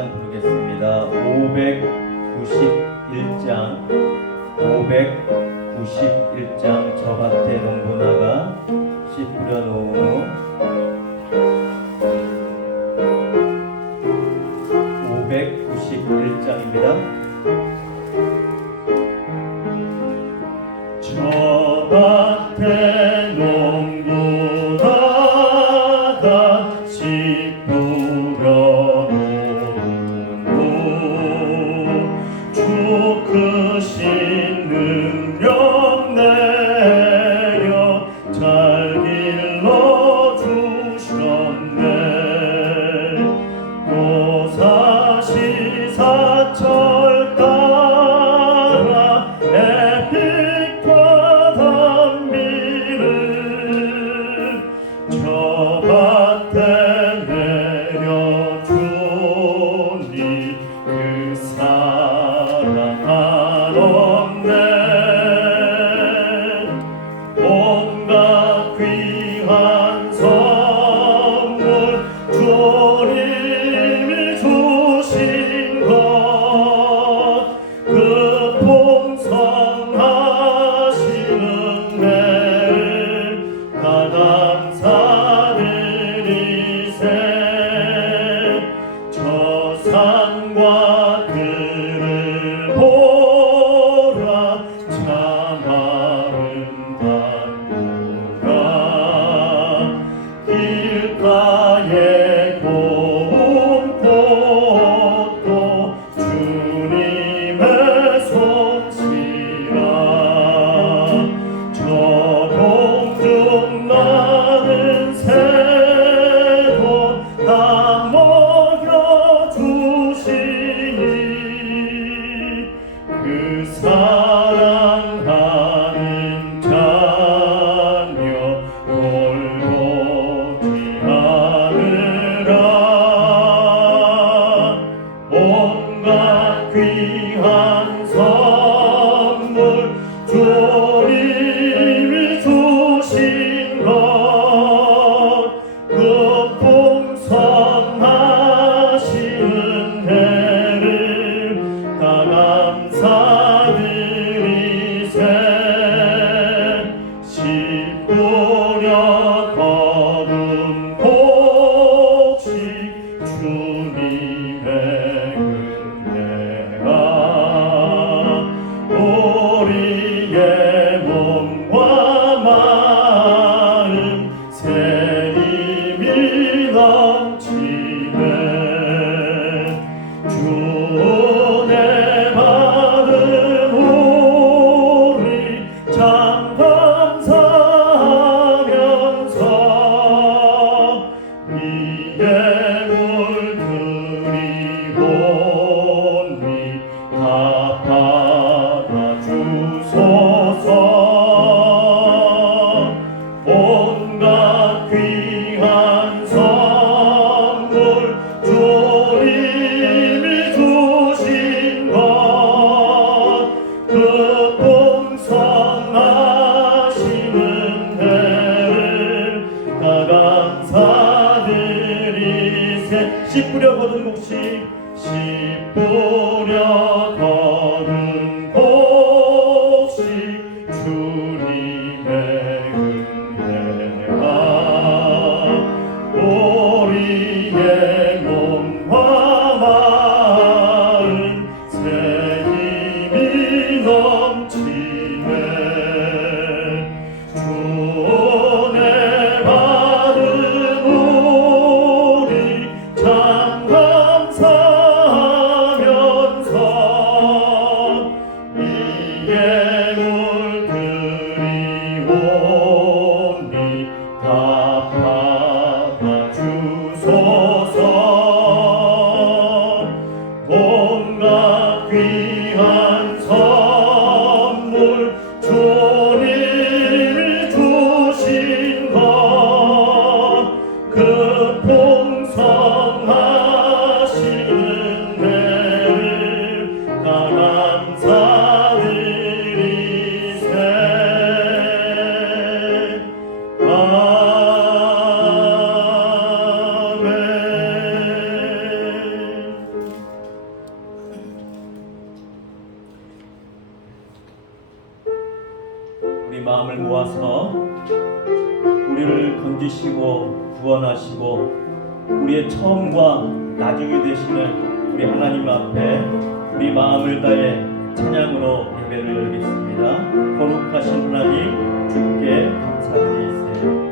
한 장 부르겠습니다. 591장 저 밭에 농부나가 씨 뿌려놓으므로 591장입니다. 저 밭에 농부나가 씨 뿌려놓으므로 주 크신 능력 내려 잘 길러주셨네. 또 사시사철 따라 햇빛과 단비를 우리 마음을 모아서 우리를 건지시고 구원하시고 우리의 처음과 나중이 되시는 우리 하나님 앞에 우리 마음을 다해 찬양으로 예배를 열겠습니다. 거룩하신 하나님 주께 감사드리세요.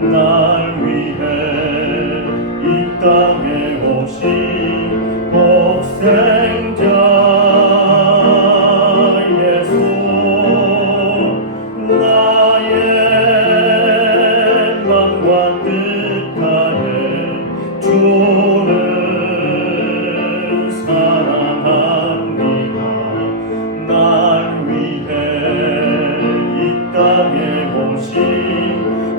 날 위해 이 땅에 오신 복생자 예수 나의 맘과 뜻하에 주를 사랑합니다. 날 위해 이 땅에 오신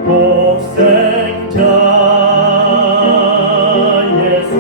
복생자 예수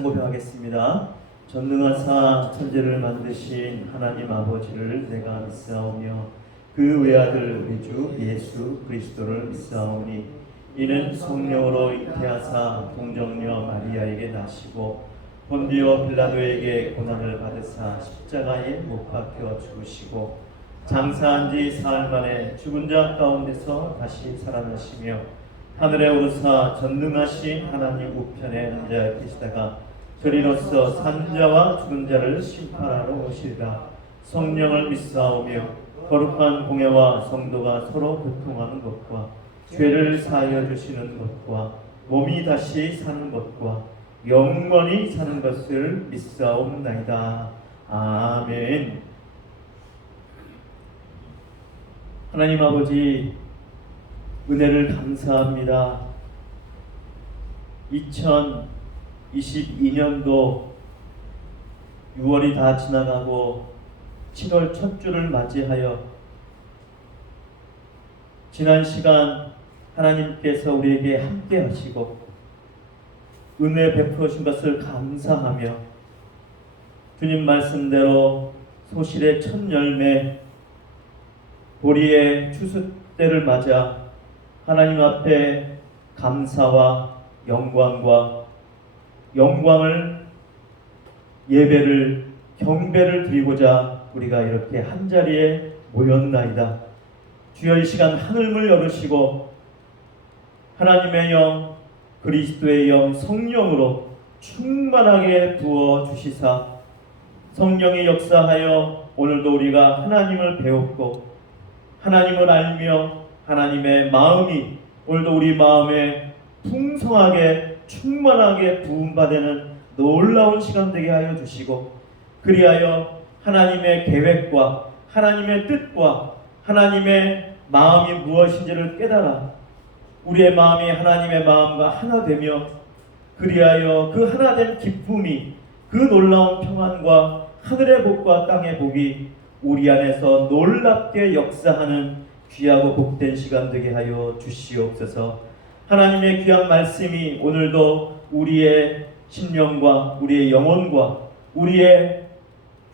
한 고백하겠습니다. 전능하사 천지를 만드신 하나님 아버지를 내가 믿사오며 그 외아들 우리 주 예수 그리스도를 믿사오니 이는 성령으로 잉태하사 동정녀 마리아에게 나시고 본디오 빌라도에게 고난을 받으사 십자가에 못 박혀 죽으시고 장사한 지 사흘 만에 죽은 자 가운데서 다시 살아나시며 하늘에 오르사 전능하신 하나님 우편에 앉아 계시다가 저리로서 산자와 죽은 자를 심판하러 오시리라. 성령을 믿사오며 거룩한 공예와 성도가 서로 교통하는 것과 죄를 사하여 주시는 것과 몸이 다시 사는 것과 영원히 사는 것을 믿사옵나이다. 아멘. 하나님 아버지 은혜를 감사합니다. 2022년도 6월이 다 지나가고 7월 첫 주를 맞이하여 지난 시간 하나님께서 우리에게 함께 하시고 은혜 베풀어 주신 것을 감사하며 주님 말씀대로 소실의 첫 열매 보리의 추수 때를 맞아 하나님 앞에 감사와 영광을 예배를 경배를 드리고자 우리가 이렇게 한자리에 모였나이다. 주여 이 시간 하늘문을 열으시고 하나님의 영 그리스도의 영 성령으로 충만하게 부어 주시사 성령이 역사하여 오늘도 우리가 하나님을 배웠고 하나님을 알며 하나님의 마음이 오늘도 우리 마음에 풍성하게 충만하게 부음받는 놀라운 시간 되게 하여 주시고 그리하여 하나님의 계획과 하나님의 뜻과 하나님의 마음이 무엇인지를 깨달아 우리의 마음이 하나님의 마음과 하나 되며 그리하여 그 하나된 기쁨이 그 놀라운 평안과 하늘의 복과 땅의 복이 우리 안에서 놀랍게 역사하는 귀하고 복된 시간 되게 하여 주시옵소서. 하나님의 귀한 말씀이 오늘도 우리의 심령과 우리의 영혼과 우리의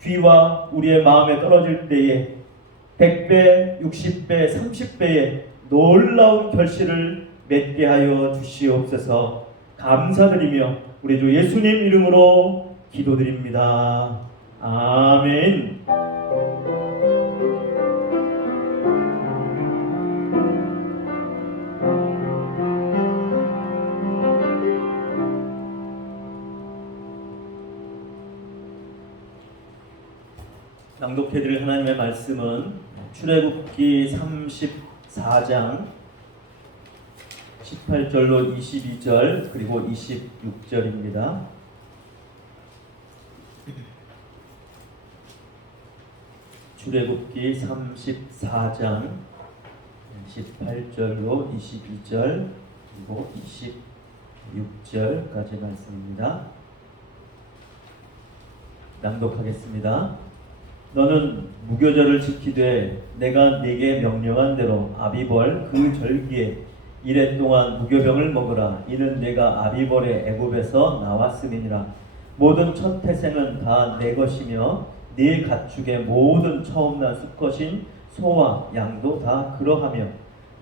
귀와 우리의 마음에 떨어질 때에 100배, 60배, 30배의 놀라운 결실을 맺게 하여 주시옵소서. 감사드리며 우리 주 예수님 이름으로 기도드립니다. 아멘. 낭독해드릴 하나님의 말씀은 출애굽기 34장 18절로 22절 그리고 26절입니다. 출애굽기 34장 18절로 22절 그리고 26절까지 말씀입니다. 낭독하겠습니다. 너는 무교절을 지키되 내가 네게 명령한 대로 아비벌 그 절기에 이래 동안 무교병을 먹으라. 이는 내가 아비벌의 애굽에서 나왔음이니라. 모든 첫 태생은 다 내 것이며 네 가축의 모든 처음 난 수컷인 소와 양도 다 그러하며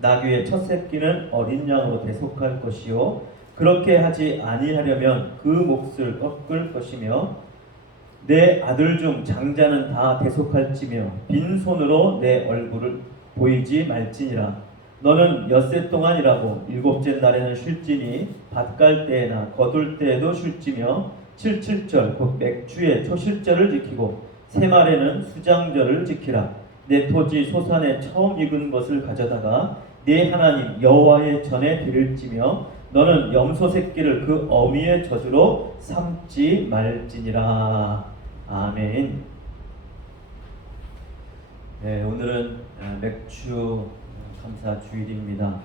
나귀의 첫 새끼는 어린 양으로 대속할 것이요 그렇게 하지 아니하려면 그 몫을 꺾을 것이며 내 아들 중 장자는 다 대속할지며 빈손으로 내 얼굴을 보이지 말지니라. 너는 엿새 동안이라고 일곱째 날에는 쉴지니 밭갈 때에나 거둘 때에도 쉴지며 77절 곧 맥주의 초실절을 지키고 새말에는 수장절을 지키라. 내 토지 소산에 처음 익은 것을 가져다가 네 하나님 여호와의 전에 드릴지며 너는 염소 새끼를 그 어미의 젖으로 삼지 말지니라. 아멘. 네, 오늘은 맥주 감사 주일입니다.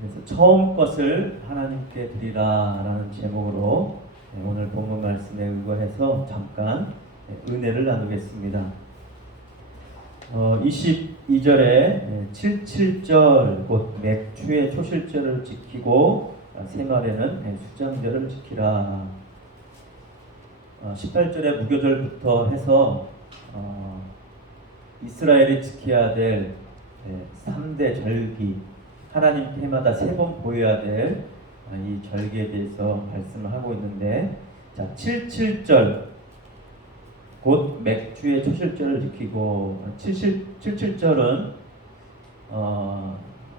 그래서 처음 것을 하나님께 드리라라는 제목으로 오늘 본문 말씀에 의거해서 잠깐 은혜를 나누겠습니다. 22절에 77절 곧 맥주의 초실절을 지키고 새날에는 수장절을 지키라. 18절에 무교절부터 해서 이스라엘이 지켜야 될 3대 절기, 하나님께 해마다 3번 보여야 될 이 절기에 대해서 말씀을 하고 있는데, 자, 77절 곧 맥주의 초실절을 지키고, 77절은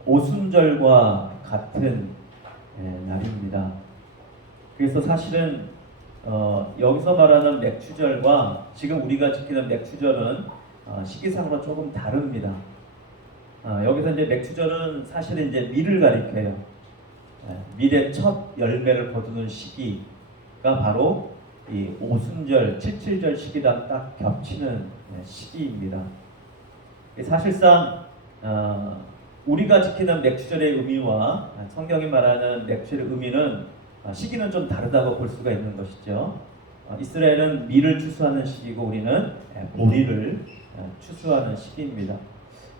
오순절과 같은 날입니다. 그래서 사실은 여기서 말하는 맥추절과 지금 우리가 지키는 맥추절은 시기상으로 조금 다릅니다. 여기서 이제 맥추절은 사실은 이제 밀을 가리켜요. 밀의 첫 열매를 거두는 시기가 바로 이 오순절, 77절 시기랑 딱 겹치는 시기입니다. 사실상 우리가 지키는 맥추절의 의미와 성경이 말하는 맥추절의 의미는 시기는 좀 다르다고 볼 수가 있는 것이죠. 이스라엘은 밀을 추수하는 시기고 우리는 보리를 추수하는 시기입니다.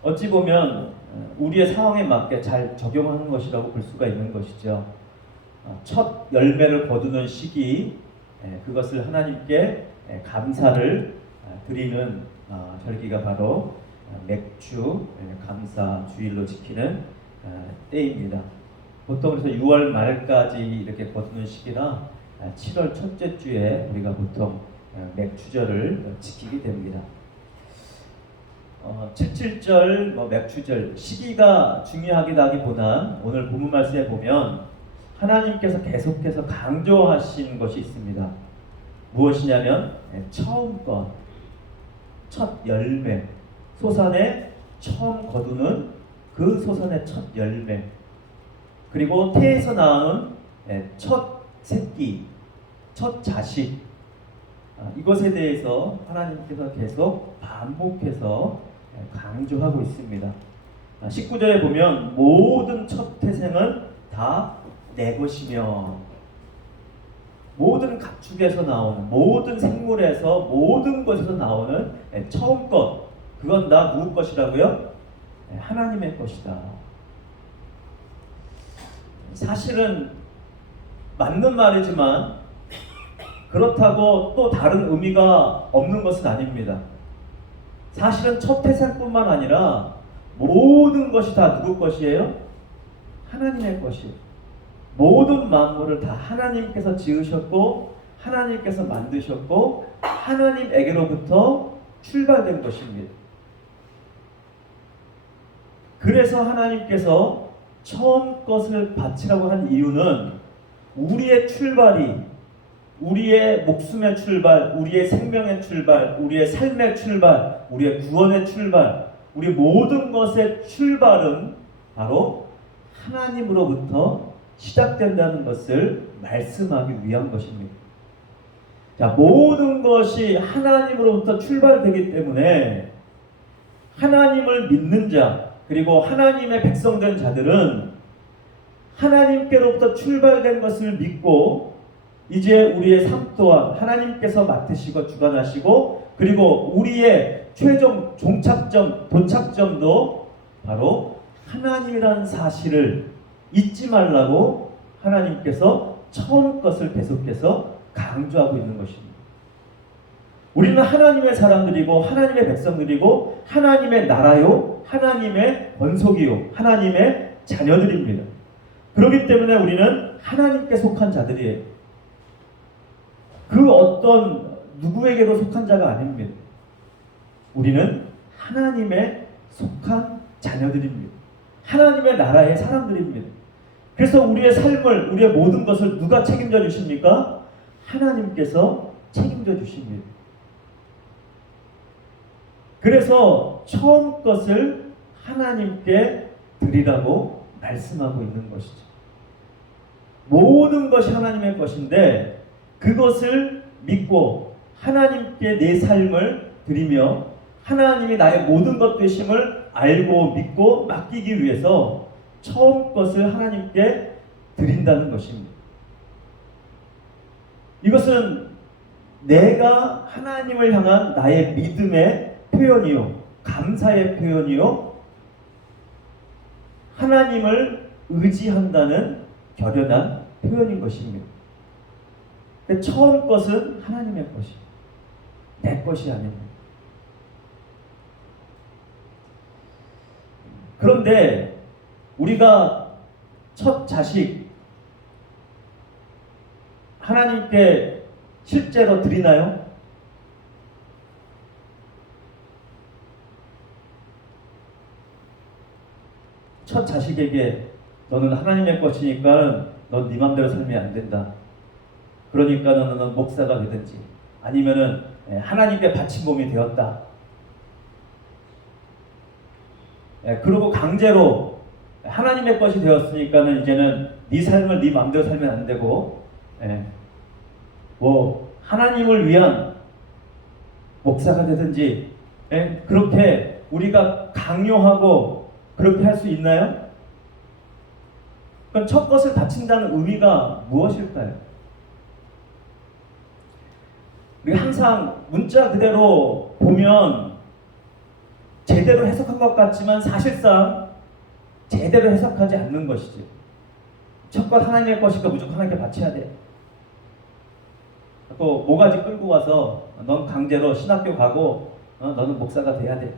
어찌 보면 우리의 상황에 맞게 잘 적용하는 것이라고 볼 수가 있는 것이죠. 첫 열매를 거두는 시기, 그것을 하나님께 감사를 드리는 절기가 바로 맥주 감사 주일로 지키는 때입니다. 보통 그래서 6월 말까지 이렇게 거두는 시기라 7월 첫째 주에 우리가 보통 맥주절을 지키게 됩니다. 77절, 맥주절 시기가 중요하기보단 오늘 본문 말씀에 보면 하나님께서 계속해서 강조하신 것이 있습니다. 무엇이냐면 처음껏, 첫 열매, 소산에 처음 거두는 그 소산의 첫 열매, 그리고 태에서 낳은 첫 새끼, 첫 자식, 이것에 대해서 하나님께서 계속 반복해서 강조하고 있습니다. 19절에 보면 모든 첫 태생은 다 내 것이며, 모든 가축에서 나오는, 모든 생물에서, 모든 것에서 나오는 처음 것, 그건 다 누구 것이라고요? 하나님의 것이다. 사실은 맞는 말이지만 그렇다고 또 다른 의미가 없는 것은 아닙니다. 사실은 첫 태생뿐만 아니라 모든 것이 다 누구 것이에요? 하나님의 것이에요. 모든 만물을 다 하나님께서 지으셨고 하나님께서 만드셨고 하나님에게로부터 출발된 것입니다. 그래서 하나님께서 처음 것을 바치라고 한 이유는 우리의 출발이, 우리의 목숨의 출발, 우리의 생명의 출발, 우리의 삶의 출발, 우리의 구원의 출발, 우리 모든 것의 출발은 바로 하나님으로부터 시작된다는 것을 말씀하기 위한 것입니다. 자, 모든 것이 하나님으로부터 출발되기 때문에 하나님을 믿는 자, 그리고 하나님의 백성된 자들은 하나님께로부터 출발된 것을 믿고 이제 우리의 삶 또한 하나님께서 맡으시고 주관하시고, 그리고 우리의 최종 종착점, 도착점도 바로 하나님이라는 사실을 잊지 말라고 하나님께서 처음 것을 계속해서 강조하고 있는 것입니다. 우리는 하나님의 사람들이고 하나님의 백성들이고 하나님의 나라요, 하나님의 권속이요, 하나님의 자녀들입니다. 그렇기 때문에 우리는 하나님께 속한 자들이에요. 그 어떤 누구에게도 속한 자가 아닙니다. 우리는 하나님의 속한 자녀들입니다. 하나님의 나라의 사람들입니다. 그래서 우리의 삶을, 우리의 모든 것을 누가 책임져 주십니까? 하나님께서 책임져 주십니다. 그래서 처음 것을 하나님께 드리라고 말씀하고 있는 것이죠. 모든 것이 하나님의 것인데 그것을 믿고 하나님께 내 삶을 드리며 하나님이 나의 모든 것 되심을 알고 믿고 맡기기 위해서 처음 것을 하나님께 드린다는 것입니다. 이것은 내가 하나님을 향한 나의 믿음의 표현이요, 감사의 표현이요, 하나님을 의지한다는 결연한 표현인 것입니다. 그러니까 처음 것은 하나님의 것이, 내 것이 아닙니다. 그런데 우리가 첫 자식 하나님께 실제로 드리나요? 첫 자식에게 너는 하나님의 것이니까 넌 네 맘대로 살면 안 된다. 그러니까 너는 목사가 되든지 아니면은 하나님께 바친 몸이 되었다. 그러고 강제로 하나님의 것이 되었으니까는 이제는 네 삶을 네 맘대로 살면 안 되고 뭐 하나님을 위한 목사가 되든지 그렇게 우리가 강요하고 그렇게 할 수 있나요? 그럼 첫 것을 바친다는 의미가 무엇일까요? 우리 항상 문자 그대로 보면 제대로 해석한 것 같지만 사실상 제대로 해석하지 않는 것이죠. 첫 것 하나님의 것이니까 무조건 하나님께 바쳐야 돼. 또 모가지 끌고 와서 넌 강제로 신학교 가고 너는 목사가 돼야 돼.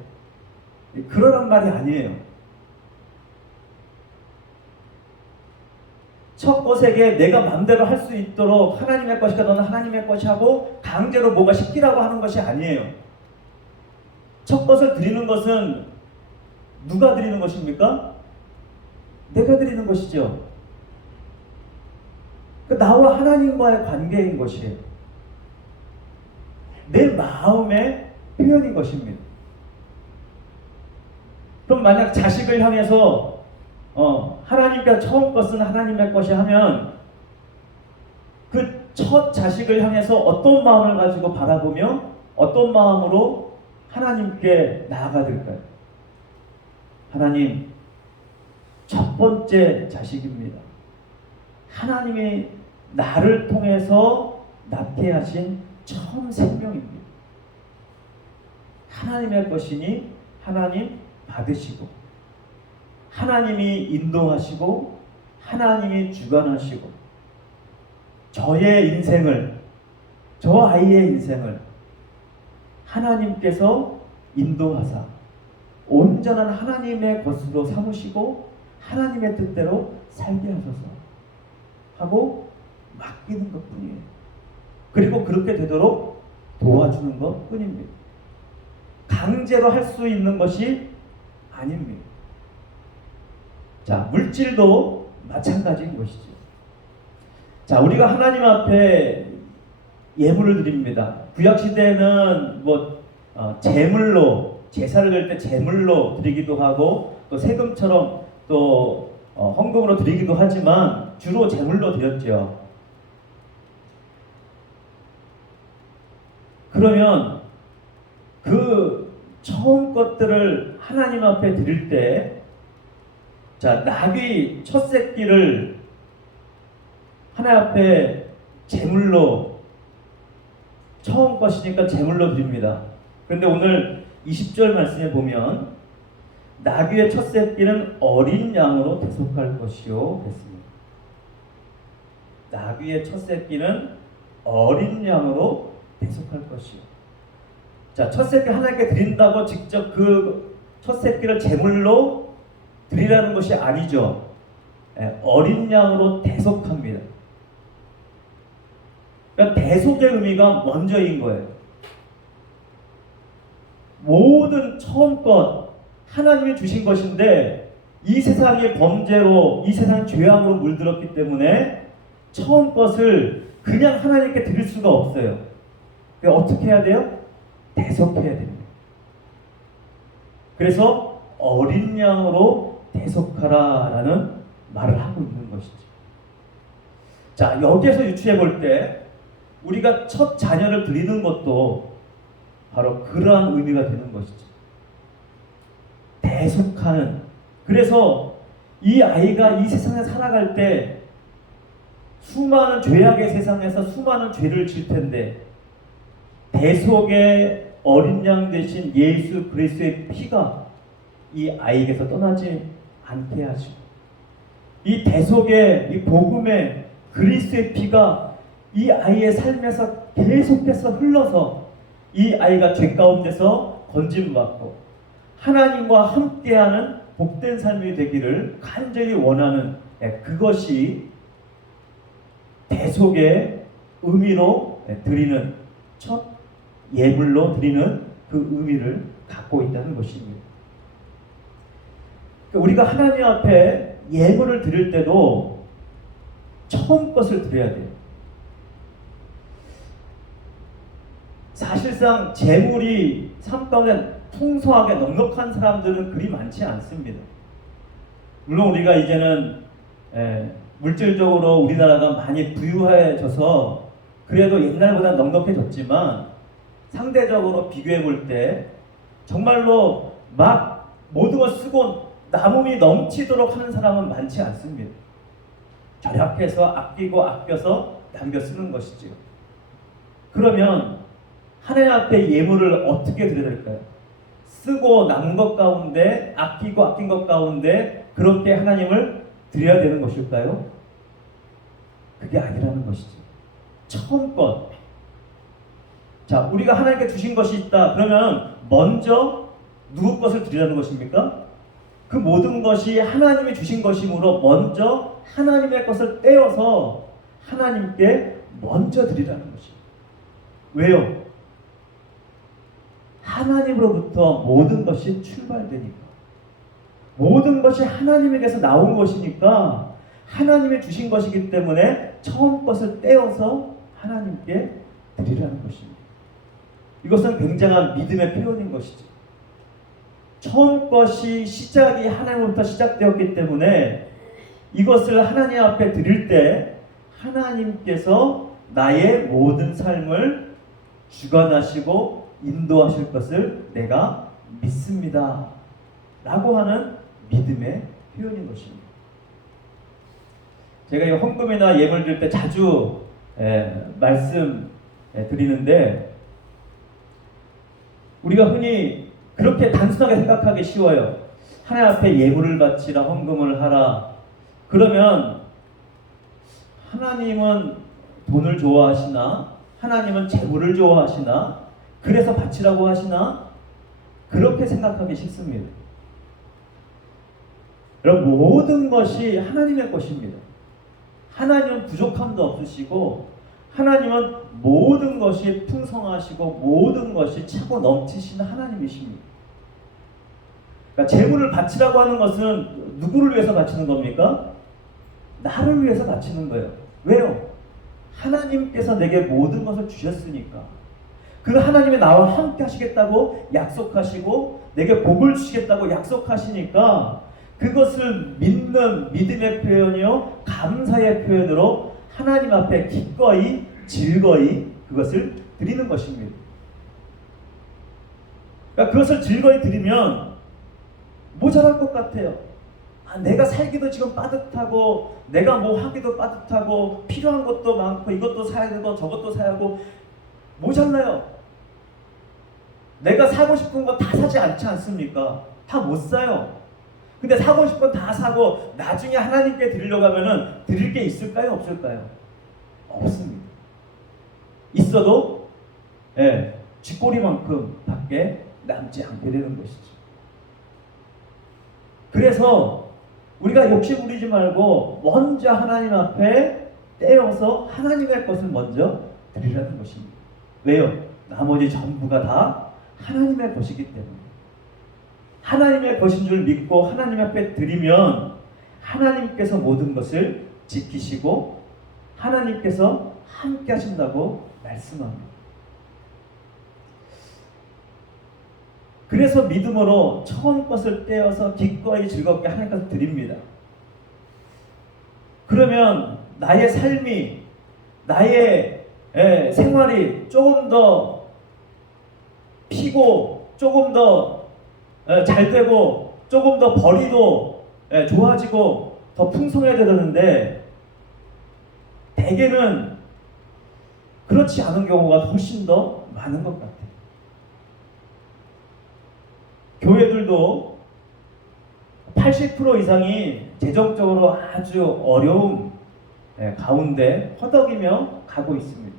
그러란 말이 아니에요. 첫 것에게 내가 마음대로 할 수 있도록 하나님의 것이니까 너는 하나님의 것이 하고 강제로 뭐가 시키라고 하는 것이 아니에요. 첫 것을 드리는 것은 누가 드리는 것입니까? 내가 드리는 것이죠. 나와 하나님과의 관계인 것이에요. 내 마음의 표현인 것입니다. 그럼 만약 자식을 향해서 하나님께 처음 것은 하나님의 것이 하면 그 첫 자식을 향해서 어떤 마음을 가지고 바라보며 어떤 마음으로 하나님께 나아가 될까요? 하나님, 첫 번째 자식입니다. 하나님이 나를 통해서 낳게 하신 처음 생명입니다. 하나님의 것이니 하나님 받으시고 하나님이 인도하시고 하나님이 주관하시고 저의 인생을, 저 아이의 인생을 하나님께서 인도하사 온전한 하나님의 것으로 삼으시고 하나님의 뜻대로 살게 하소서 하고 맡기는 것뿐이에요. 그리고 그렇게 되도록 도와주는 것뿐입니다. 강제로 할 수 있는 것이 아닙니다. 자, 물질도 마찬가지인 것이죠. 자, 우리가 하나님 앞에 예물을 드립니다. 구약 시대에는 제물로 제사를 드릴 때 제물로 드리기도 하고 또 세금처럼 또 헌금으로 드리기도 하지만 주로 제물로 드렸죠. 그러면 그 처음 것들을 하나님 앞에 드릴 때, 자, 나귀 첫 새끼를 하나님 앞에 제물로, 처음 것이니까 제물로 드립니다. 그런데 오늘 20절 말씀에 보면 나귀의 첫 새끼는 어린 양으로 대속할 것이요 했습니다. 나귀의 첫 새끼는 어린 양으로 대속할 것이요. 자, 첫 새끼 하나님께 드린다고 직접 그 첫 새끼를 제물로 드리라는 것이 아니죠. 어린 양으로 대속합니다. 그러니까 대속의 의미가 먼저인 거예요. 모든 처음 것 하나님이 주신 것인데 이 세상이 범죄로, 이 세상이 죄악으로 물들었기 때문에 처음 것을 그냥 하나님께 드릴 수가 없어요. 그러니까 어떻게 해야 돼요? 대속해야 됩니다. 그래서 어린 양으로 대속하라라는 말을 하고 있는 것이죠. 자, 여기에서 유추해 볼 때 우리가 첫 자녀를 드리는 것도 바로 그러한 의미가 되는 것이죠. 대속하는. 그래서 이 아이가 이 세상에 살아갈 때 수많은 죄악의 세상에서 수많은 죄를 질 텐데 대속의 어린 양 대신 예수 그리스도의 피가 이 아이에게서 떠나지 않게 하시고 이 대속의 이 복음의 그리스도의 피가 이 아이의 삶에서 계속해서 흘러서 이 아이가 죄 가운데서 건짐받고 하나님과 함께하는 복된 삶이 되기를 간절히 원하는 그것이 대속의 의미로 드리는 첫 예물로 드리는 그 의미를 갖고 있다는 것입니다. 우리가 하나님 앞에 예물을 드릴 때도 처음 것을 드려야 돼요. 사실상 재물이 삶 가운데 풍성하게 넉넉한 사람들은 그리 많지 않습니다. 물론 우리가 이제는 물질적으로 우리나라가 많이 부유해져서 그래도 옛날보다 넉넉해졌지만 상대적으로 비교해 볼 때 정말로 막 모든 걸 쓰고 남음이 넘치도록 하는 사람은 많지 않습니다. 절약해서 아끼고 아껴서 남겨 쓰는 것이지요. 그러면 하나님 앞에 예물을 어떻게 드려야 될까요? 쓰고 남은 것 가운데 아끼고 아낀 것 가운데 그렇게 하나님을 드려야 되는 것일까요? 그게 아니라는 것이죠. 처음 것. 자, 우리가 하나님께 주신 것이 있다. 그러면 먼저 누구 것을 드리라는 것입니까? 그 모든 것이 하나님이 주신 것이므로 먼저 하나님의 것을 떼어서 하나님께 먼저 드리라는 것입니다. 왜요? 하나님으로부터 모든 것이 출발되니까. 모든 것이 하나님에게서 나온 것이니까 하나님이 주신 것이기 때문에 처음 것을 떼어서 하나님께 드리라는 것입니다. 이것은 굉장한 믿음의 표현인 것이죠. 처음 것이 시작이 하나님으로부터 시작되었기 때문에 이것을 하나님 앞에 드릴 때 하나님께서 나의 모든 삶을 주관하시고 인도하실 것을 내가 믿습니다. 라고 하는 믿음의 표현인 것입니다. 제가 이 헌금이나 예물 드릴 때 자주 말씀 드리는데 우리가 흔히 그렇게 단순하게 생각하기 쉬워요. 하나님 앞에 예물을 바치라, 헌금을 하라. 그러면 하나님은 돈을 좋아하시나? 하나님은 재물을 좋아하시나? 그래서 바치라고 하시나? 그렇게 생각하기 쉽습니다. 여러분, 모든 것이 하나님의 것입니다. 하나님은 부족함도 없으시고 하나님은 모든 것이 풍성하시고 모든 것이 차고 넘치시는 하나님이십니다. 그러니까 재물을 바치라고 하는 것은 누구를 위해서 바치는 겁니까? 나를 위해서 바치는 거예요. 왜요? 하나님께서 내게 모든 것을 주셨으니까. 그 하나님이 나와 함께 하시겠다고 약속하시고 내게 복을 주시겠다고 약속하시니까 그것을 믿는 믿음의 표현이요 감사의 표현으로 하나님 앞에 기꺼이 즐거이 그것을 드리는 것입니다. 그러니까 그것을 즐거이 드리면 모자랄 것 같아요. 내가 살기도 지금 빠듯하고 내가 뭐 하기도 빠듯하고 필요한 것도 많고 이것도 사야 되고 저것도 사야 하고 모자라요. 내가 사고 싶은 거 다 사지 않지 않습니까? 다 못 사요. 근데 사고 싶은 거 다 사고 나중에 하나님께 드리려고 하면은 드릴 게 있을까요? 없을까요? 없습니다. 있어도 쥐꼬리만큼 밖에 남지 않게 되는 것이죠. 그래서 우리가 욕심 부리지 말고 먼저 하나님 앞에 떼어서 하나님의 것을 먼저 드리라는 것입니다. 왜요? 나머지 전부가 다 하나님의 것이기 때문에. 하나님의 것인 줄 믿고 하나님 앞에 드리면 하나님께서 모든 것을 지키시고 하나님께서 함께 하신다고 말씀합니다. 그래서 믿음으로 처음 것을 떼어서 기꺼이 즐겁게 하나님께서 드립니다. 그러면 나의 삶이 나의 생활이 조금 더 피고 조금 더 잘 되고 조금 더 벌이도 좋아지고 더 풍성해야 되는데 대개는 그렇지 않은 경우가 훨씬 더 많은 것 같아요. 80% 이상이 재정적으로 아주 어려움 가운데 허덕이며 가고 있습니다.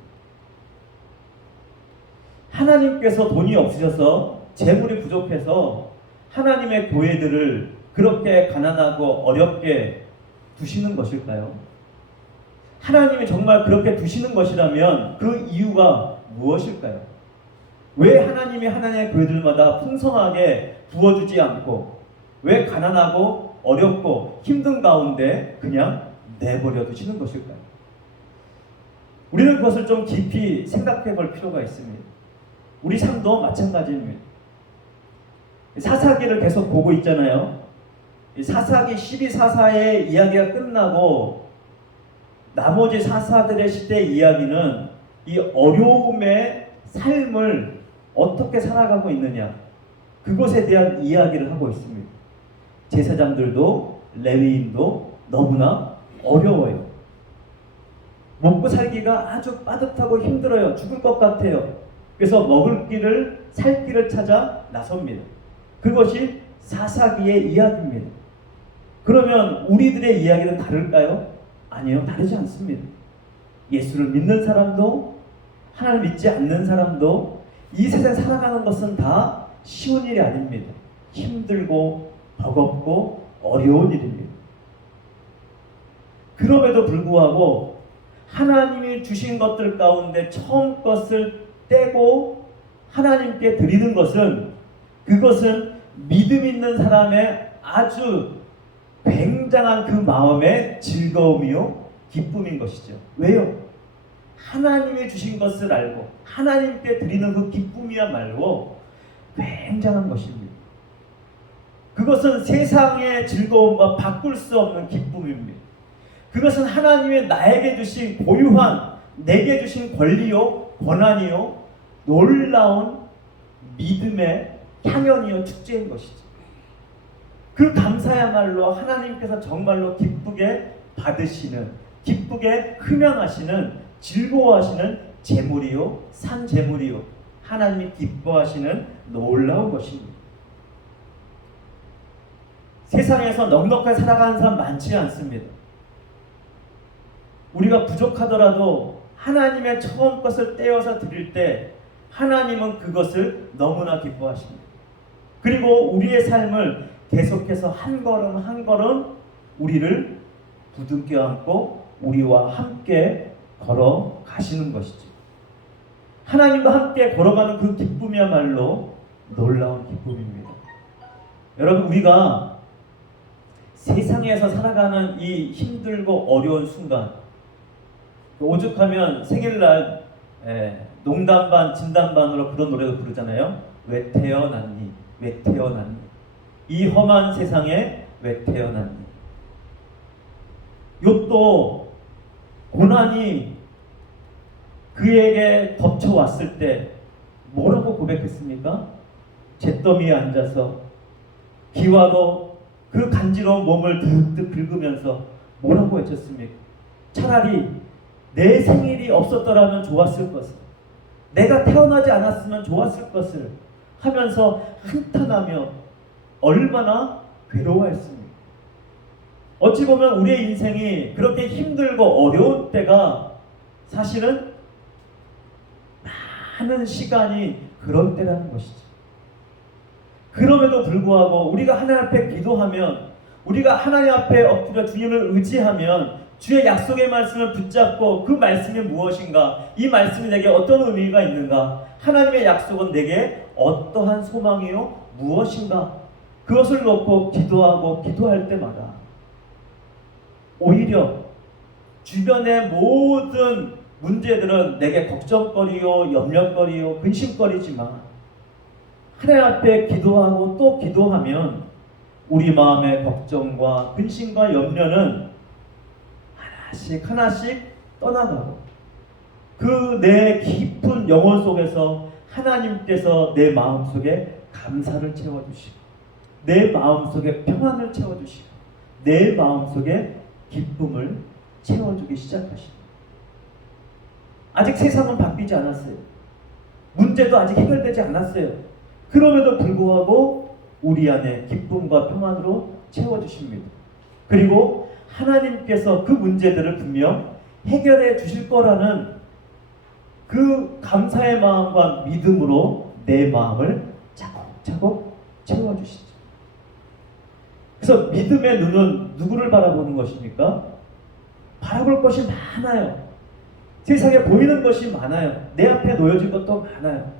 하나님께서 돈이 없으셔서 재물이 부족해서 하나님의 교회들을 그렇게 가난하고 어렵게 두시는 것일까요? 하나님이 정말 그렇게 두시는 것이라면 그 이유가 무엇일까요? 왜 하나님이 하나님의 교회들마다 풍성하게 부어주지 않고 왜 가난하고 어렵고 힘든 가운데 그냥 내버려 두시는 것일까요? 우리는 그것을 좀 깊이 생각해 볼 필요가 있습니다. 우리 삶도 마찬가지입니다. 사사기를 계속 보고 있잖아요. 사사기 12사사의 이야기가 끝나고 나머지 사사들의 시대 이야기는 이 어려움의 삶을 어떻게 살아가고 있느냐, 그것에 대한 이야기를 하고 있습니다. 제사장들도 레위인도 너무나 어려워요. 먹고 살기가 아주 빠듯하고 힘들어요. 죽을 것 같아요. 그래서 먹을 길을, 살 길을 찾아 나섭니다. 그것이 사사기의 이야기입니다. 그러면 우리들의 이야기는 다를까요? 아니요, 다르지 않습니다. 예수를 믿는 사람도 하나님 믿지 않는 사람도 이 세상 살아가는 것은 다 쉬운 일이 아닙니다. 힘들고 버겁고 어려운 일입니다. 그럼에도 불구하고 하나님이 주신 것들 가운데 처음 것을 떼고 하나님께 드리는 것은, 그것은 믿음 있는 사람의 아주 굉장한 그 마음의 즐거움이요 기쁨인 것이죠. 왜요? 하나님이 주신 것을 알고 하나님께 드리는 그 기쁨이야말로 굉장한 것입니다. 그것은 세상의 즐거움과 바꿀 수 없는 기쁨입니다. 그것은 하나님의 나에게 주신 고유한, 내게 주신 권리요 권한이요 놀라운 믿음의 향연이요 축제인 것이죠. 그 감사야말로 하나님께서 정말로 기쁘게 받으시는, 기쁘게 흠양하시는, 즐거워하시는 재물이요 산 재물이요 하나님이 기뻐하시는 놀라운 것입니다. 세상에서 넉넉하게 살아가는 사람 많지 않습니다. 우리가 부족하더라도 하나님의 처음 것을 떼어서 드릴 때 하나님은 그것을 너무나 기뻐하십니다. 그리고 우리의 삶을 계속해서 한 걸음 한 걸음 우리를 부둥켜 안고 우리와 함께 걸어가시는 것이죠. 하나님과 함께 걸어가는 그 기쁨이야말로 놀라운 기쁨입니다. 여러분, 우리가 세상에서 살아가는 이 힘들고 어려운 순간, 오죽하면 생일날 농담 반 진담 반으로 그런 노래도 부르잖아요. 왜 태어났니? 왜 태어났니? 이 험한 세상에 왜 태어났니? 욥도 고난이 그에게 덮쳐왔을 때 뭐라고 고백했습니까? 잿더미에 앉아서 기와로 그 간지러운 몸을 득득 긁으면서 뭐라고 외쳤습니까? 차라리 내 생일이 없었더라면 좋았을 것을, 내가 태어나지 않았으면 좋았을 것을 하면서 한탄하며 얼마나 괴로워했습니까? 어찌 보면 우리의 인생이 그렇게 힘들고 어려운 때가 사실은 많은 시간이 그런 때라는 것이죠. 그럼에도 불구하고 우리가 하나님 앞에 기도하면, 우리가 하나님 앞에 엎드려 주님을 의지하면 주의 약속의 말씀을 붙잡고 그 말씀이 무엇인가, 이 말씀이 내게 어떤 의미가 있는가, 하나님의 약속은 내게 어떠한 소망이요 무엇인가, 그것을 놓고 기도하고 기도할 때마다 오히려 주변의 모든 문제들은 내게 걱정거리요 염려거리요 근심거리지만 하나님 앞에 기도하고 또 기도하면 우리 마음의 걱정과 근심과 염려는 하나씩 하나씩 떠나가고 그 내 깊은 영혼 속에서 하나님께서 내 마음속에 감사를 채워주시고 내 마음속에 평안을 채워주시고 내 마음속에 기쁨을 채워주기 시작하십니다. 아직 세상은 바뀌지 않았어요. 문제도 아직 해결되지 않았어요. 그럼에도 불구하고 우리 안에 기쁨과 평안으로 채워주십니다. 그리고 하나님께서 그 문제들을 분명 해결해 주실 거라는 그 감사의 마음과 믿음으로 내 마음을 차곡차곡 채워주시죠. 그래서 믿음의 눈은 누구를 바라보는 것입니까? 바라볼 것이 많아요. 세상에 보이는 것이 많아요. 내 앞에 놓여진 것도 많아요.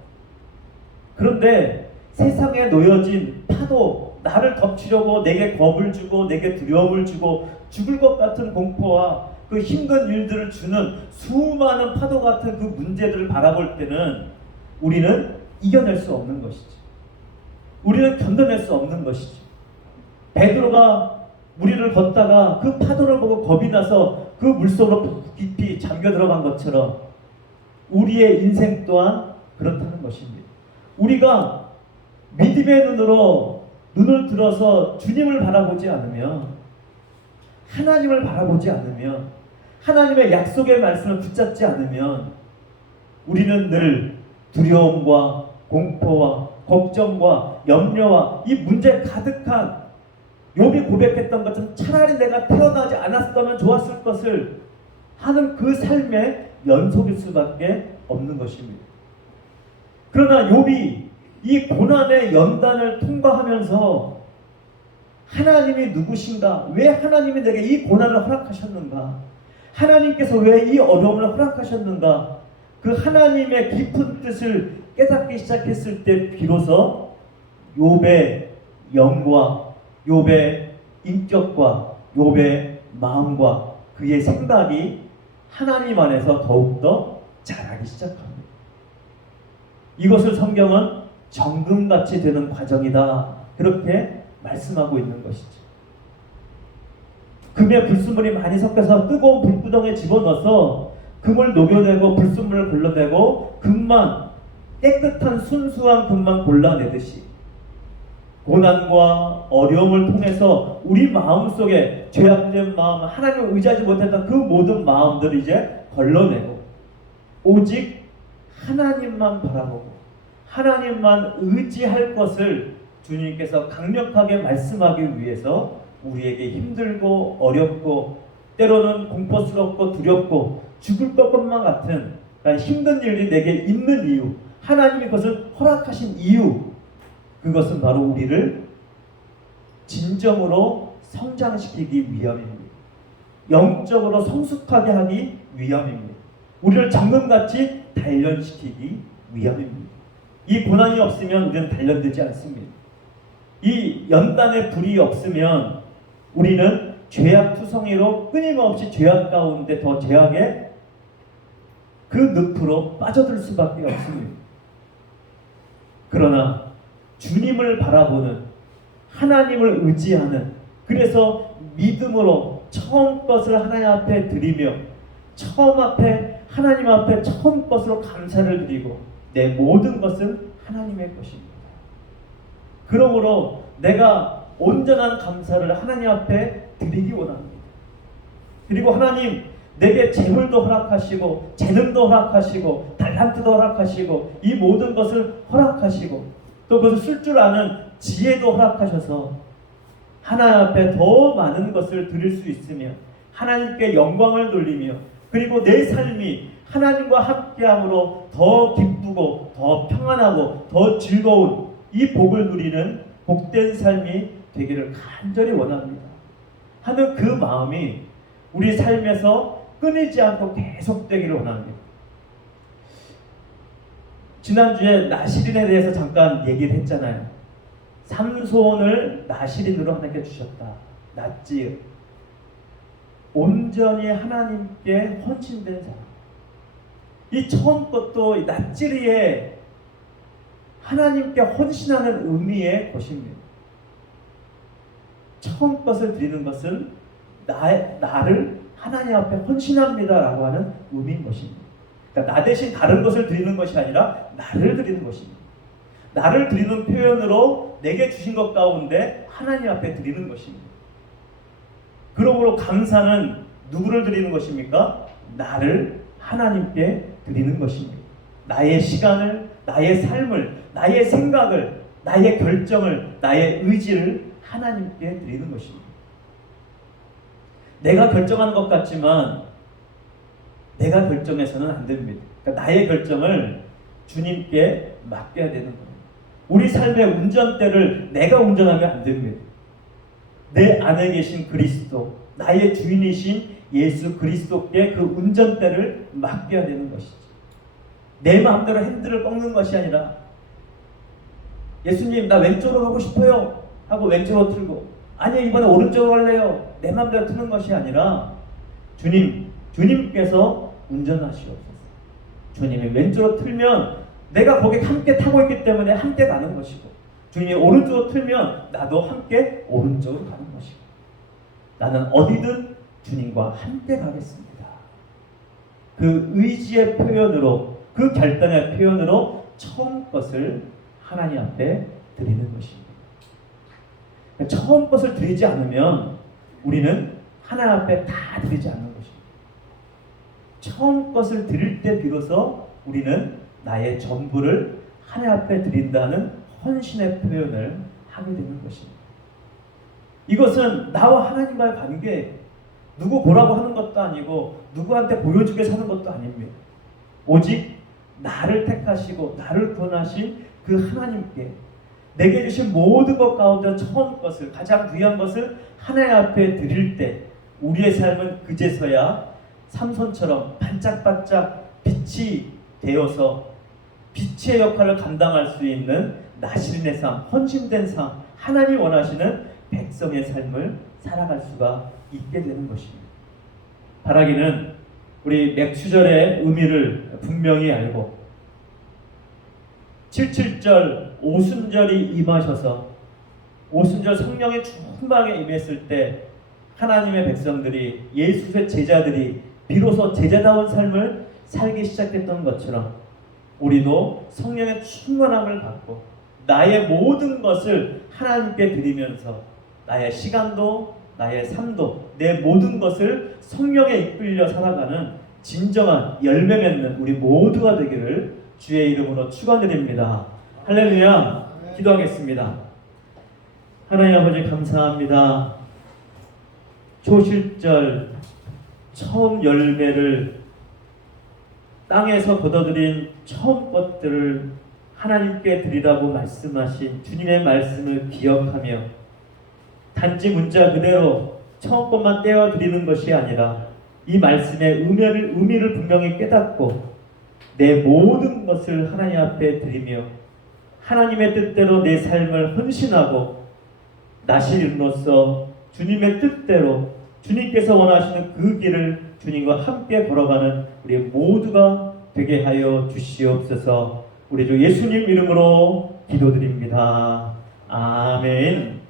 그런데 세상에 놓여진 파도, 나를 덮치려고 내게 겁을 주고 내게 두려움을 주고 죽을 것 같은 공포와 그 힘든 일들을 주는 수많은 파도 같은 그 문제들을 바라볼 때는 우리는 이겨낼 수 없는 것이지. 우리는 견뎌낼 수 없는 것이지. 베드로가 무리를 걷다가 그 파도를 보고 겁이 나서 그 물속으로 깊이 잠겨 들어간 것처럼 우리의 인생 또한 그렇다는 것입니다. 우리가 믿음의 눈으로 눈을 들어서 주님을 바라보지 않으면, 하나님을 바라보지 않으면, 하나님의 약속의 말씀을 붙잡지 않으면 우리는 늘 두려움과 공포와 걱정과 염려와 이 문제 가득한 욥이 고백했던 것처럼 차라리 내가 태어나지 않았다면 좋았을 것을 하는 그 삶의 연속일 수밖에 없는 것입니다. 그러나 욥이 이 고난의 연단을 통과하면서 하나님이 누구신가? 왜 하나님이 내게 이 고난을 허락하셨는가? 하나님께서 왜 이 어려움을 허락하셨는가? 그 하나님의 깊은 뜻을 깨닫기 시작했을 때 비로소 욥의 영과 욥의 인격과 욥의 마음과 그의 생각이 하나님 안에서 더욱더 자라기 시작합니다. 이것을 성경은 정금같이 되는 과정이다, 그렇게 말씀하고 있는 것이죠. 금에 불순물이 많이 섞여서 뜨거운 불구덩이에 집어넣어서 금을 녹여내고 불순물을 골라내고 금만, 깨끗한 순수한 금만 골라내듯이 고난과 어려움을 통해서 우리 마음속에 죄악된 마음, 하나님을 의지하지 못했던 그 모든 마음들을 이제 걸러내고 오직 하나님만 바라보고 하나님만 의지할 것을 주님께서 강력하게 말씀하기 위해서 우리에게 힘들고 어렵고 때로는 공포스럽고 두렵고 죽을 것만 같은 힘든 일이 내게 있는 이유, 하나님이 그것을 허락하신 이유, 그것은 바로 우리를 진정으로 성장시키기 위함입니다. 영적으로 성숙하게 하기 위함입니다. 우리를 정금같이 단련시키기 위함입니다. 이 고난이 없으면 우리는 단련되지 않습니다. 이 연단의 불이 없으면 우리는 죄악투성이로 끊임없이 죄악 가운데 더 죄악의 그 늪으로 빠져들 수밖에 없습니다. 그러나 주님을 바라보는, 하나님을 의지하는, 그래서 믿음으로 처음 것을 하나님 앞에 드리며 하나님 앞에 처음 것으로 감사를 드리고 내 모든 것은 하나님의 것입니다. 그러므로 내가 온전한 감사를 하나님 앞에 드리기 원합니다. 그리고 하나님, 내게 재물도 허락하시고 재능도 허락하시고 달란트도 허락하시고 이 모든 것을 허락하시고 또 그것을 쓸 줄 아는 지혜도 허락하셔서 하나님 앞에 더 많은 것을 드릴 수 있으며 하나님께 영광을 돌리며 그리고 내 삶이 하나님과 함께함으로 더 기쁘고 더 평안하고 더 즐거운 이 복을 누리는 복된 삶이 되기를 간절히 원합니다 하는 그 마음이 우리 삶에서 끊이지 않고 계속되기를 원합니다. 지난주에 나시린에 대해서 잠깐 얘기를 했잖아요. 삼손을 나시린으로 하나님께 주셨다. 낫지, 온전히 하나님께 헌신된 사람. 이 처음 것도 낫지리에 하나님께 헌신하는 의미의 것입니다. 처음 것을 드리는 것은 나를 하나님 앞에 헌신합니다라고 하는 의미인 것입니다. 그러니까 나 대신 다른 것을 드리는 것이 아니라 나를 드리는 것입니다. 나를 드리는 표현으로 내게 주신 것 가운데 하나님 앞에 드리는 것입니다. 그러므로 감사는 누구를 드리는 것입니까? 나를 하나님께 드리는 것입니다. 나의 시간을, 나의 삶을, 나의 생각을, 나의 결정을, 나의 의지를 하나님께 드리는 것입니다. 내가 결정하는 것 같지만 내가 결정해서는 안 됩니다. 그러니까 나의 결정을 주님께 맡겨야 되는 거예요. 우리 삶의 운전대를 내가 운전하면 안 됩니다. 내 안에 계신 그리스도, 나의 주인이신 예수 그리스도께 그 운전대를 맡겨야 되는 것이지. 내 마음대로 핸들을 꺾는 것이 아니라 예수님 나 왼쪽으로 가고 싶어요 하고 왼쪽으로 틀고, 아니 이번에 오른쪽으로 갈래요, 내 마음대로 트는 것이 아니라 주님께서 운전하시옵소서. 주님이 왼쪽으로 틀면 내가 거기 함께 타고 있기 때문에 함께 가는 것이고, 주님이 오른쪽으로 틀면 나도 함께 오른쪽으로 가는 것이고, 나는 어디든 주님과 함께 가겠습니다. 그 의지의 표현으로, 그 결단의 표현으로 처음 것을 하나님 앞에 드리는 것입니다. 처음 것을 드리지 않으면 우리는 하나님 앞에 다 드리지 않는 것입니다. 처음 것을 드릴 때 비로소 우리는 나의 전부를 하나님 앞에 드린다는 헌신의 표현을 하게 되는 것입니다. 이것은 나와 하나님과의 관계, 누구 보라고 하는 것도 아니고 누구한테 보여주게 사는 것도 아닙니다. 오직 나를 택하시고 나를 구원하신 그 하나님께 내게 주신 모든 것 가운데 처음 것을, 가장 귀한 것을 하나님 앞에 드릴 때 우리의 삶은 그제서야 삼손처럼 반짝반짝 빛이 되어서 빛의 역할을 감당할 수 있는 나실인의 삶, 헌신된 삶, 하나님 원하시는 백성의 삶을 살아갈 수가 있게 되는 것입니다. 바라기는 우리 맥추절의 의미를 분명히 알고 77절 오순절이 임하셔서 오순절 성령의 충만하게 임했을 때 하나님의 백성들이, 예수의 제자들이 비로소 제자다운 삶을 살기 시작했던 것처럼 우리도 성령의 충만함을 받고 나의 모든 것을 하나님께 드리면서 나의 시간도 나의 삶도 내 모든 것을 성령에 이끌려 살아가는 진정한 열매 맺는 우리 모두가 되기를 주의 이름으로 축원드립니다. 할렐루야. 기도하겠습니다. 하나님 아버지 감사합니다. 초실절 처음 열매를 땅에서 거둬들인 처음 것들을 하나님께 드리라고 말씀하신 주님의 말씀을 기억하며 단지 문자 그대로 처음 것만 떼어 드리는 것이 아니라 이 말씀의 의미를 분명히 깨닫고 내 모든 것을 하나님 앞에 드리며 하나님의 뜻대로 내 삶을 헌신하고 나실인으로서 주님의 뜻대로 주님께서 원하시는 그 길을 주님과 함께 걸어가는 우리 모두가 되게 하여 주시옵소서. 우리 주 예수님 이름으로 기도드립니다. 아멘.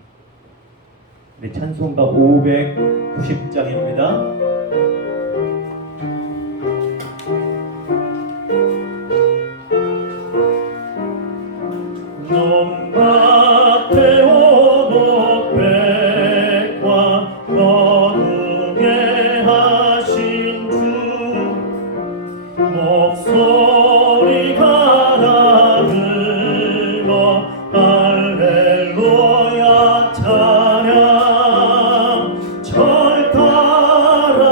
우리 찬송가 590장입니다. 논밭에 오도 백과 거두게 하신 주 목소리가 나들고 할렐루야 찬양 절 따라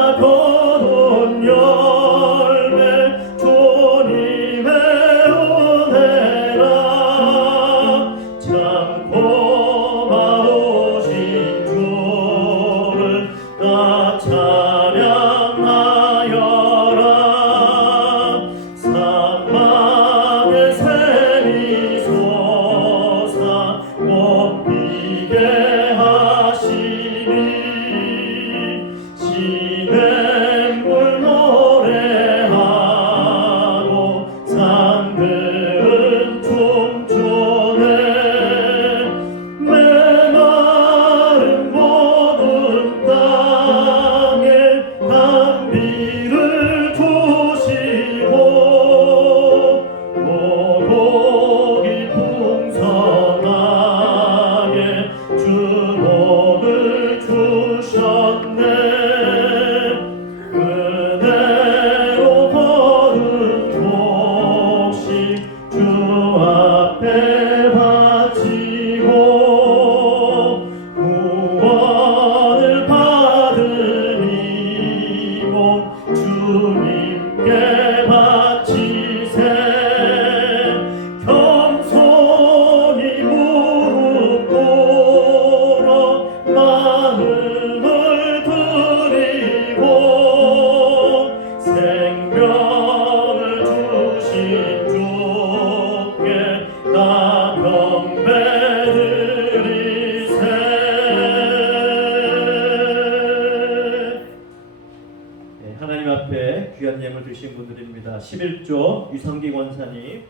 귀한 예물 드신 분들입니다. 11조 유상기 권사님,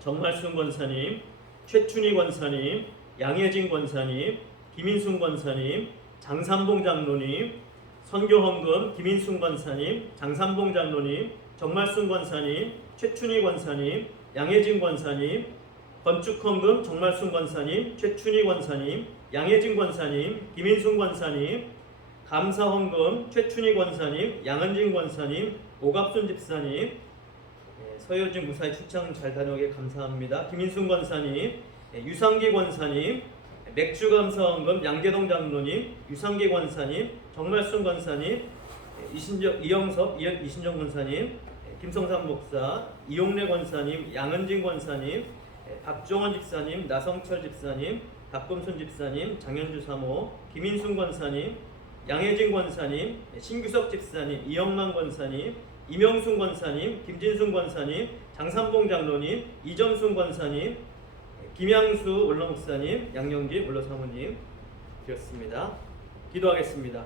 정말순 권사님, 최춘희 권사님, 양혜진 권사님, 김인순 권사님, 장삼봉 장로님, 선교헌금 김인순 권사님, 장삼봉 장로님, 정말순 권사님, 최춘희 권사님, 양혜진 권사님, 건축헌금 정말순 권사님, 최춘희 권사님, 양혜진 권사님, 김인순 권사님, 감사헌금 최춘희 권사님, 양은진 권사님, 오갑순 집사님, 서효진 무사히 출장 잘 다녀오게 감사합니다. 김인순 권사님, 유상기 권사님, 맥주감사헌금 양계동 장로님, 유상기 권사님, 정말순 권사님, 이영섭 이신정 권사님, 김성삼 목사, 이용래 권사님, 양은진 권사님, 박종원 집사님, 나성철 집사님, 박금순 집사님, 장현주 사모, 김인순 권사님, 양혜진 권사님, 신규석 집사님, 이영만 권사님, 이명순 권사님, 김진순 권사님, 장삼봉 장로님, 이점순 권사님, 김양수 원로 목사님, 양영기 원로 사모님 드렸습니다. 기도하겠습니다.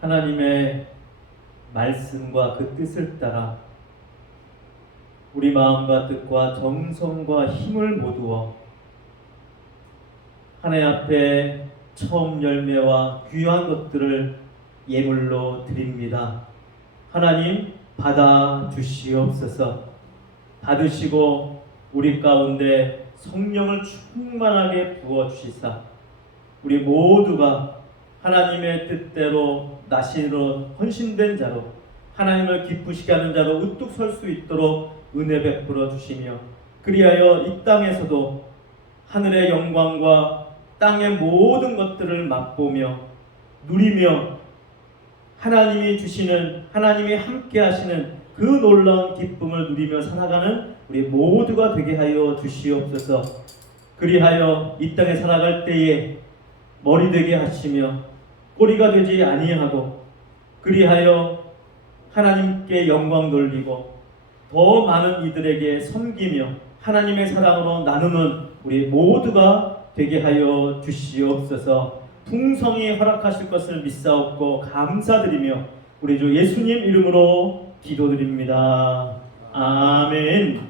하나님의 말씀과 그 뜻을 따라 우리 마음과 뜻과 정성과 힘을 모두어 하나님 앞에 처음 열매와 귀한 것들을 예물로 드립니다. 하나님 받아 주시옵소서. 받으시고 우리 가운데 성령을 충만하게 부어 주시사 우리 모두가 하나님의 뜻대로 나신으로 헌신된 자로 하나님을 기쁘시게 하는 자로 우뚝 설 수 있도록 은혜 베풀어 주시며 그리하여 이 땅에서도 하늘의 영광과 땅의 모든 것들을 맛보며 누리며 하나님이 주시는 하나님이 함께 하시는 그 놀라운 기쁨을 누리며 살아가는 우리 모두가 되게 하여 주시옵소서. 그리하여 이 땅에 살아갈 때에 머리 되게 하시며 꼬리가 되지 아니하고 그리하여 하나님께 영광 돌리고 더 많은 이들에게 섬기며 하나님의 사랑으로 나누는 우리 모두가 되게 하여 주시옵소서. 풍성히 허락하실 것을 믿사옵고 감사드리며 우리 주 예수님 이름으로 기도드립니다. 아멘.